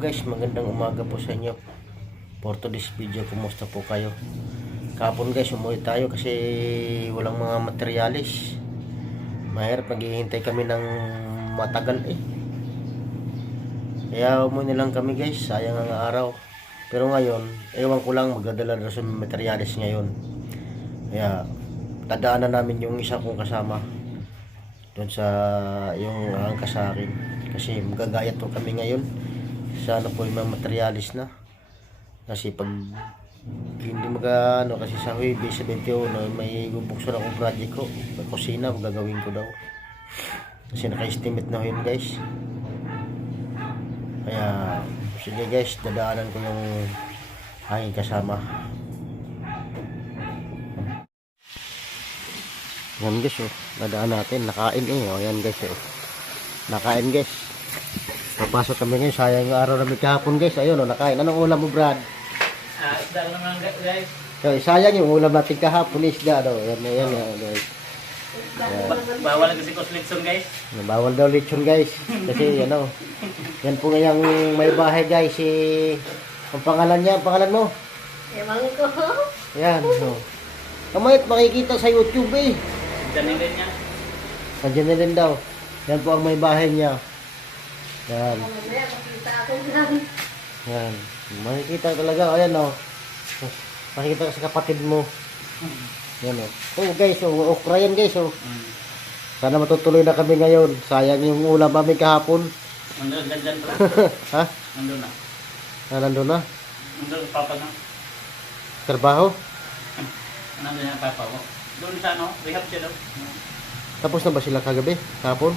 Guys, magandang umaga po sa inyo. For today's video, kumusta po kayo? Kapon guys, umuwi tayo kasi walang mga materialis. Mahirap, naghihintay kami ng matagal eh. Kaya umuwi na lang kami guys, sayang ang araw. Pero ngayon, ewan ko lang magdadala na sa materialis ngayon. Kaya, tadaanan namin yung isa kong kasama. Doon sa, yung angka sa akin. Kasi magagayat po kami ngayon. Sana po yung mga materialis na. Kasi pag hindi maga ano kasi sa Huwebe 71 may bubuksan akong project ko. Sa kusina gagawin ko daw. Kasi naka-estimate na yun guys. Kaya sige guys dadaanan ko yung aking kasama. Yan guys oh. Dadaan natin. Nakain eh. Oh yan guys oh nakain guys papasok kami ngayon sayang yung araw namin kahapon guys ayun oh nakain anong ulam mo Brad Ah, isda lang naman guys. So, sayang yung ulam natin kahapon isda daw. Yan, yan, yan, guys. Ba- bawal kasi Coslitson guys. Bawal daw lechon guys. Kasi ano, yan po ngayang may bahay guys. Si, ang pangalan niya, ang pangalan mo? Ewan ko. Yan. So. Kamayat makikita sa YouTube eh. Janilin niya. Nandiyan na rin daw. Yan po ang may bahay niya. Yan. Yan. Makikita talaga. Ayan o. Makikita ka sa kapatid mo. Yan o. Oh guys, oh, okra yan guys oh. Hmm. Sana matutuloy na kami ngayon. Sayang yung ulam namin kahapon. Nandun, dyan pala. ha? Nandun na. Na nandun na? Nandun, papa na. Trabaho? Nandun yung papa ko. Doon sa ano, rehab siya daw. Tapos na ba sila kagabi? Kahapon?